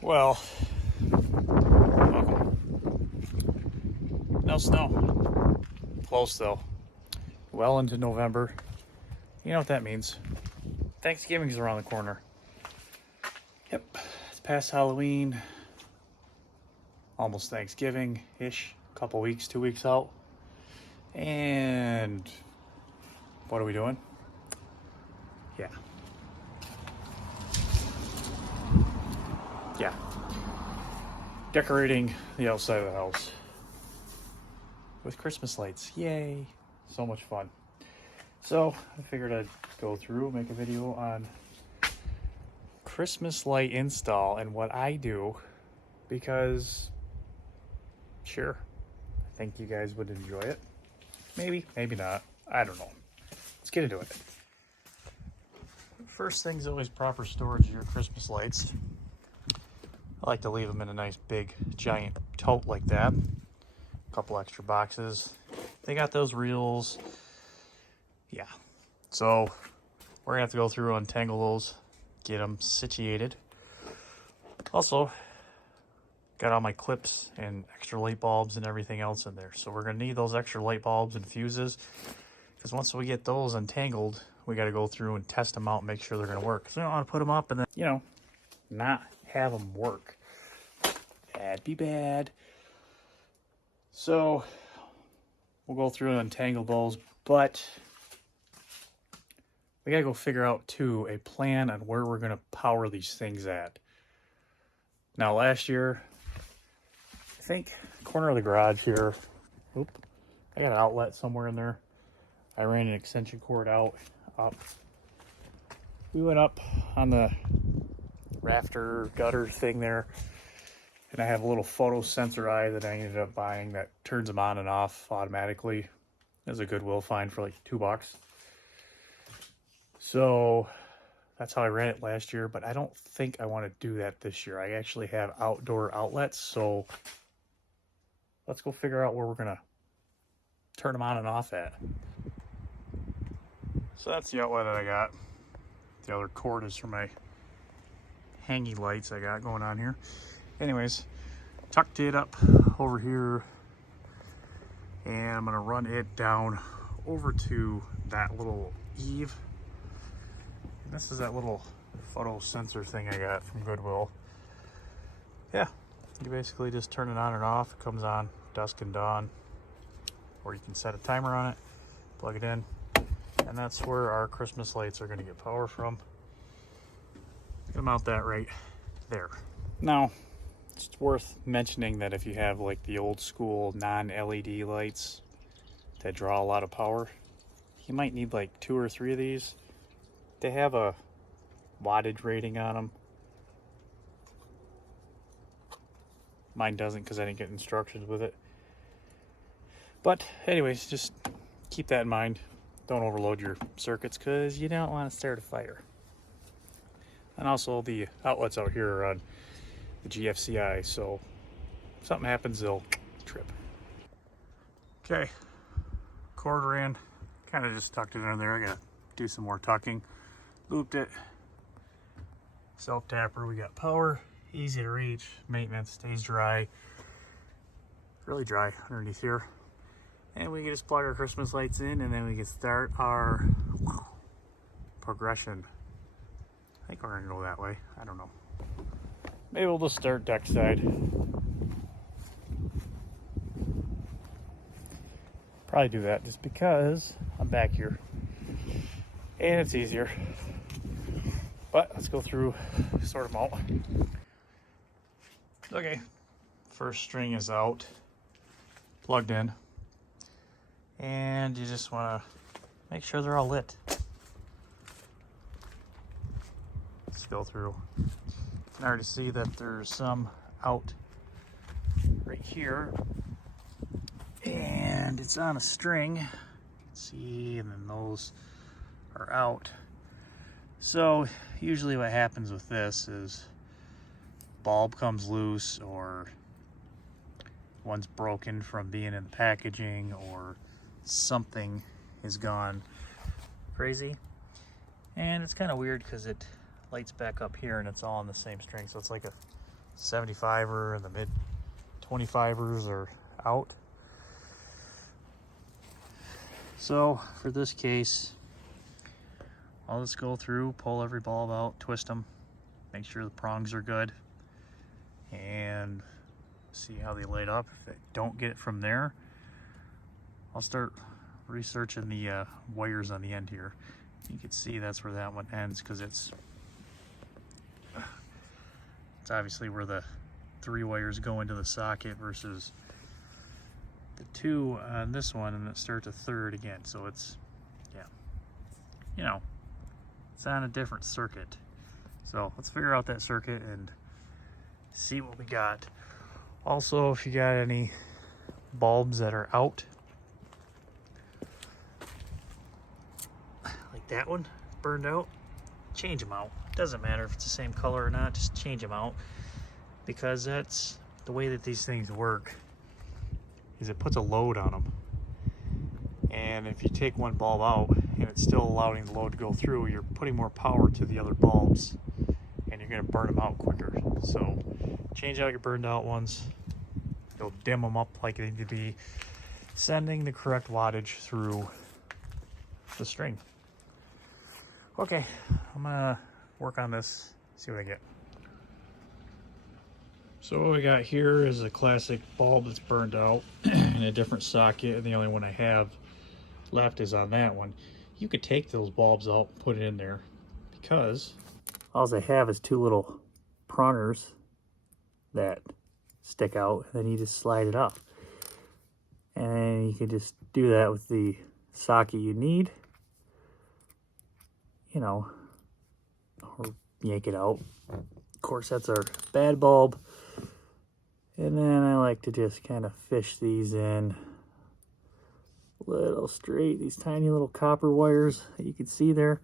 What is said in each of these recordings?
Well, welcome. No snow. Close though. Well into November. You know what that means. Thanksgiving's around the corner. Yep. It's past Halloween. Almost Thanksgiving-ish. Couple weeks, 2 weeks out. And what are we doing? Yeah. Yeah. Decorating the outside of the house with Christmas lights. Yay. So much fun. So I figured I'd go through, make a video on Christmas light install and what I do, because sure, I think you guys would enjoy it. Maybe, maybe not. I don't know. Let's get into it. First thing's always proper storage of your Christmas lights. I like to leave them in a nice big giant tote like that. A couple extra boxes. They got those reels. Yeah. So we're gonna have to go through, untangle those, get them situated. Also, got all my clips and extra light bulbs and everything else in there. So we're gonna need those extra light bulbs and fuses, because once we get those untangled, we gotta go through and test them out and make sure they're gonna work. So we don't wanna put them up and then, not have them work. That'd be bad. So we'll go through and untangle those, but we gotta go figure out too a plan on where we're gonna power these things at. Now last year, I think corner of the garage here, I got an outlet somewhere in there. I ran an extension cord up. We went up on the rafter gutter thing there, and I have a little photo sensor eye that I ended up buying that turns them on and off automatically. It was a Goodwill find for like $2. So that's how I ran it last year, but I don't think I want to do that this year. I actually have outdoor outlets, so let's go figure out where we're gonna turn them on and off at. So that's the outlet that I got. The other cord is for my hangy lights I got going on here. Anyways, tucked it up over here, and I'm gonna run it down over to that little eave. And this is that little photo sensor thing I got from Goodwill. Yeah, you basically just turn it on and off. It comes on dusk and dawn, or you can set a timer on it, plug it in, and that's where our Christmas lights are gonna get power from. Gonna mount that right there. Now, it's worth mentioning that if you have like the old school non-LED lights that draw a lot of power, you might need like 2 or 3 of these. They have a wattage rating on them. Mine doesn't because I didn't get instructions with it. But anyways, just keep that in mind. Don't overload your circuits because you don't want to start a fire. And also the outlets out here are on the GFCI, so if something happens, they'll trip. Okay, cord ran, kind of just tucked it in there. I gotta do some more tucking. Looped it, self tapper. We got power, easy to reach, maintenance, stays dry, really dry underneath here. And we can just plug our Christmas lights in, and then we can start our progression. I think we're gonna go that way. I don't know. Maybe we'll just start deck side. Probably do that just because I'm back here and it's easier. But let's go through, sort them out. Okay, first string is out, plugged in, and you just want to make sure they're all lit. Let's go through. You can already see that there's some out right here, and it's on a string. You can see, and then those are out. So usually what happens with this is bulb comes loose, or one's broken from being in the packaging, or something is gone crazy. And it's kind of weird because it lights back up here and it's all on the same string, so it's like a 75er and the mid 25ers are out. So for this case, I'll just go through, pull every bulb out, twist them, make sure the prongs are good, and see how they light up. If I don't get it from there, I'll start researching the wires on the end here. You can see that's where that one ends, because it's obviously where the 3 wires go into the socket versus the 2 on this one, and it starts a 3rd again. So it's, yeah, you know, it's on a different circuit. So let's figure out that circuit and see what we got. Also, if you got any bulbs that are out, like that one burned out, change them out. Doesn't matter if it's the same color or not, just change them out, because that's the way that these things work, is it puts a load on them. And if you take one bulb out and it's still allowing the load to go through, you're putting more power to the other bulbs and you're going to burn them out quicker. So change out your burned out ones. You'll dim them up like they need to be, sending the correct wattage through the string. Okay, I'm gonna work on this, see what I get. So what we got here is a classic bulb that's burned out in a different socket, and the only one I have left is on that one. You could take those bulbs out and put it in there, because all I have is 2 little prongers that stick out, and then you just slide it off. And you can just do that with the socket you need, you know, or yank it out. Of course, that's our bad bulb. And then I like to just kind of fish these in little straight, these tiny little copper wires that you can see there.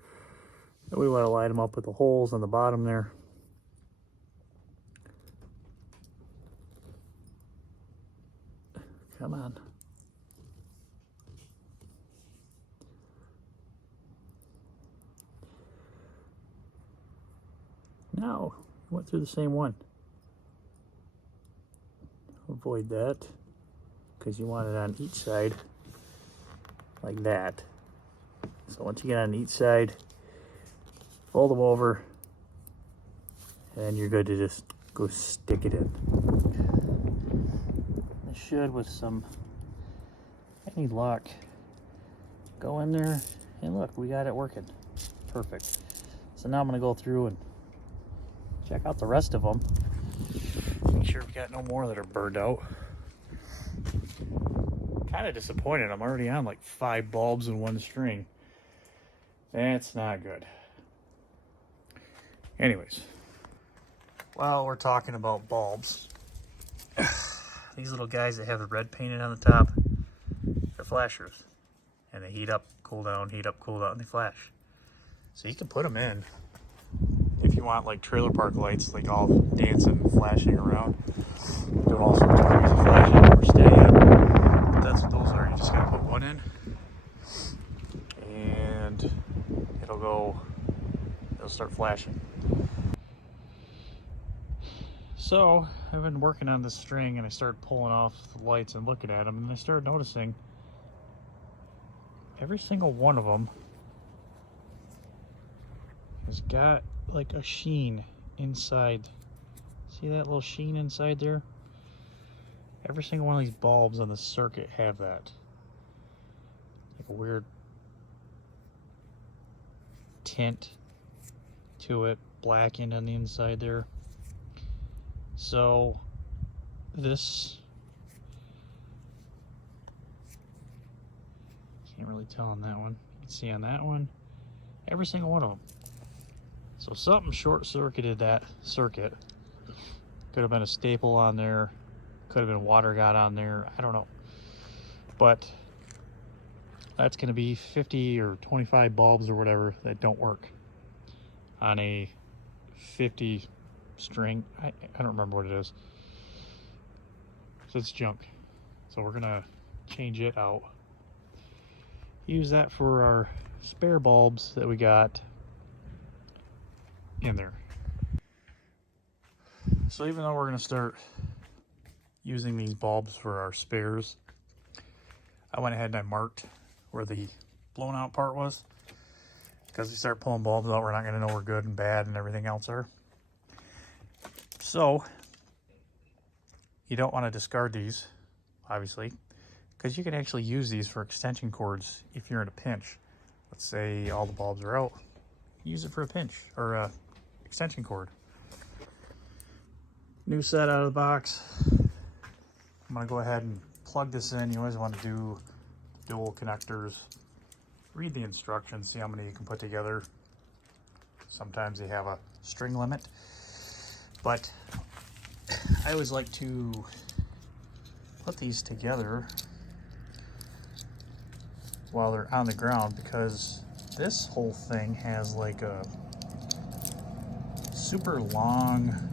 And we want to line them up with the holes on the bottom there. Come on. No, went through the same one. Avoid that, because you want it on each side like that. So once you get on each side, fold them over, and you're good to just go stick it in. It should, with any luck, go in there, and look, we got it working. Perfect. So now I'm going to go through and check out the rest of them. Make sure we got no more that are burned out. Kind of disappointed. I'm already on like 5 bulbs in one string. That's not good. Anyways, while we're talking about bulbs, these little guys that have the red painted on the top, they're flashers. And they heat up, cool down, and they flash. So you can put them in if you want, like trailer park lights, like all dancing and flashing around, doing all sorts of crazy flashing or steady. But that's what those are. You just gotta put one in, and it'll start flashing. So I've been working on this string, and I started pulling off the lights and looking at them, and I started noticing every single one of them has got like a sheen inside. See that little sheen inside there? Every single one of these bulbs on the circuit have that. Like a weird tint to it, blackened on the inside there. So this, can't really tell on that one. You can see on that one, every single one of them. So something short-circuited that circuit. Could have been a staple on there, could have been water got on there, I don't know. But that's going to be 50 or 25 bulbs or whatever that don't work on a 50 string. I don't remember what it is. So it's junk. So we're going to change it out. Use that for our spare bulbs that we got in there. So even though we're going to start using these bulbs for our spares, I went ahead and I marked where the blown out part was, because we start pulling bulbs out, we're not going to know where good and bad and everything else are. So you don't want to discard these, obviously, because you can actually use these for extension cords if you're in a pinch. Let's say all the bulbs are out, use it for a pinch or a extension cord. New set out of the box. I'm gonna go ahead and plug this in. You always want to do dual connectors. Read the instructions, see how many you can put together. Sometimes they have a string limit, but I always like to put these together while they're on the ground, because this whole thing has like a super long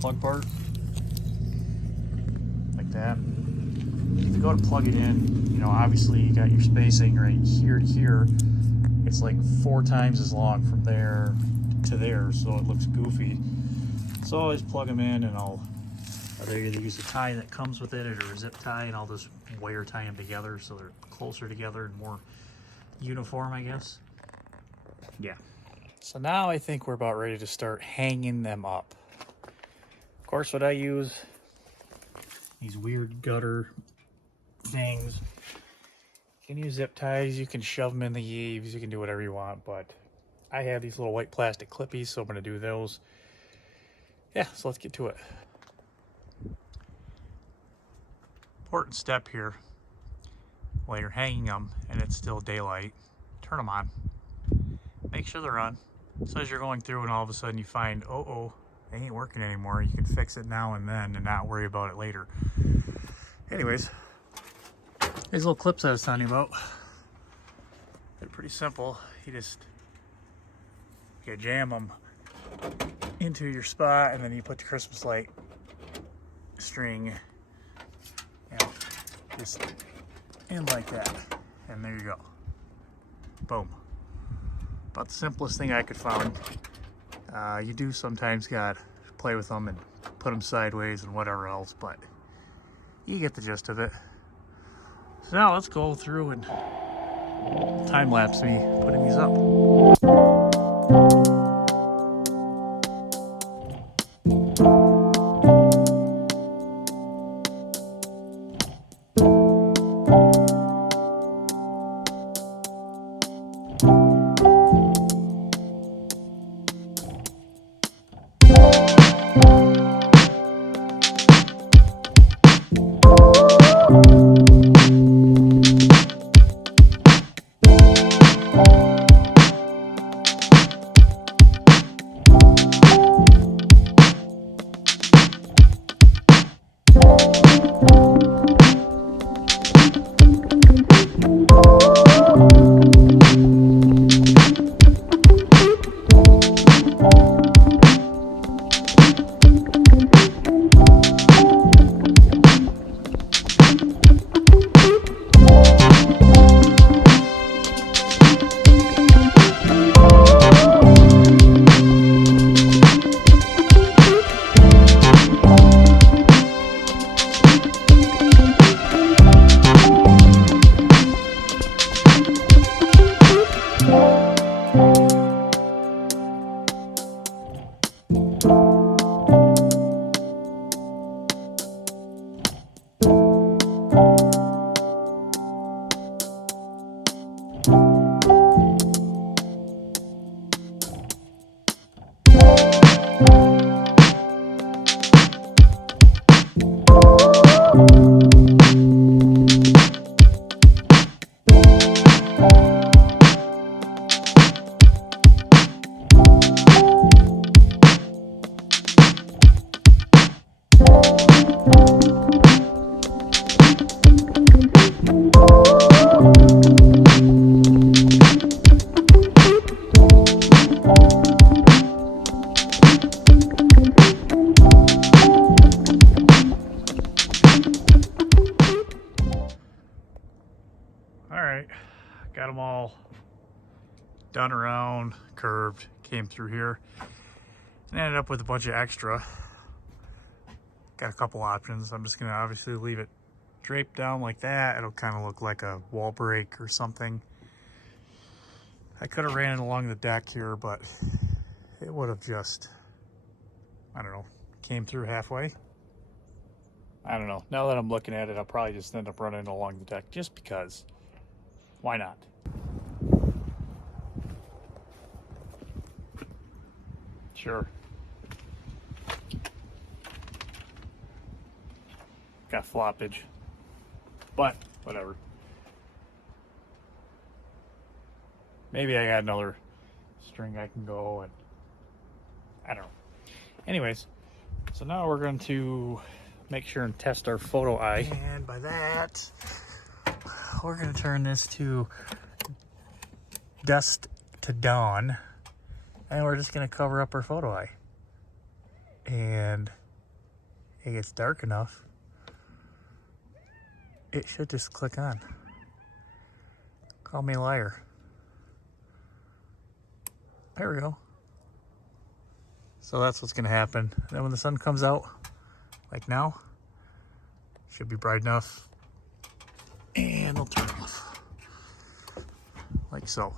plug part, like that. If you go to plug it in, you know, obviously you got your spacing right here to here. It's like 4 times as long from there to there, so it looks goofy. So I always plug them in, and I'll either use the tie that comes with it or a zip tie, and I'll just wire tie them together so they're closer together and more uniform, I guess. Yeah. So now I think we're about ready to start hanging them up. Of course, what I use, these weird gutter things. You can use zip ties, you can shove them in the eaves, you can do whatever you want, but I have these little white plastic clippies, so I'm going to do those. Yeah, so let's get to it. Important step here, while you're hanging them and it's still daylight, turn them on. Make sure they're on. So as you're going through and all of a sudden you find, oh, they ain't working anymore, you can fix it now and then and not worry about it later. Anyways, these little clips I was telling you about, they're pretty simple. You jam them into your spot, and then you put the Christmas light string, just in like that, and there you go. Boom. About the simplest thing I could find. You do sometimes got to play with them and put them sideways and whatever else, but you get the gist of it. So now let's go through and time-lapse me putting these up. Got them all done around, curved, came through here. and ended up with a bunch of extra. Got a couple options. I'm just gonna obviously leave it draped down like that. It'll kind of look like a wall break or something. I could have ran it along the deck here, but it would have just, I don't know, came through halfway. I don't know. Now that I'm looking at it, I'll probably just end up running it along the deck just because. Why not? Sure. Got floppage. But, whatever. Maybe I got another string I can go and I don't know. Anyways, so now we're going to make sure and test our photo eye. And by that, we're going to turn this to dusk to dawn. And we're just going to cover up our photo eye. And it gets dark enough, it should just click on. Call me a liar. There we go. So that's what's gonna happen. Then when the sun comes out, like now, should be bright enough. And I'll turn it off. Like so.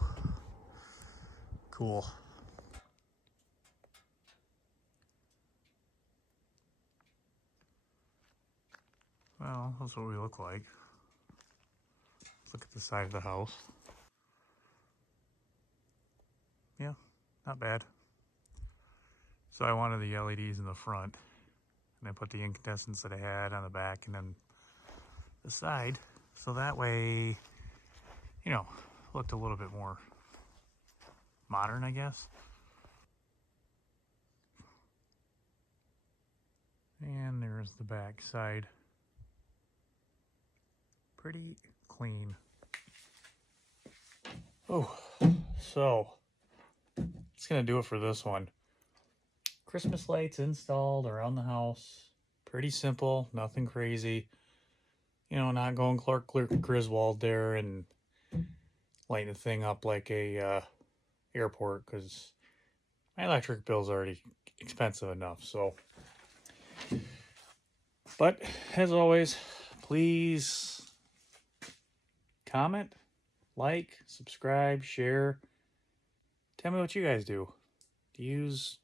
Cool. Well, that's what we look like. Let's look at the side of the house. Yeah, not bad. So I wanted the LEDs in the front, and I put the incandescents that I had on the back and then the side, so that way, you know, looked a little bit more modern, I guess. And there's the back side. Pretty clean. Oh, so that's gonna do it for this one. Christmas lights installed around the house. Pretty simple, nothing crazy. You know, not going Clark Griswold there and lighting the thing up like a airport, because my electric bill's already expensive enough. So, but as always, please comment, like, subscribe, share. Tell me what you guys do. Do you use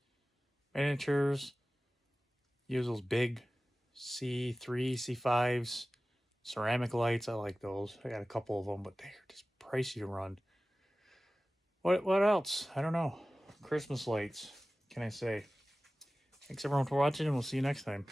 miniatures? Use those big C3, C5s, ceramic lights? I like those. I got a couple of them, but they're just pricey to run. What else? I don't know. Christmas lights, can I say? Thanks everyone for watching, and we'll see you next time.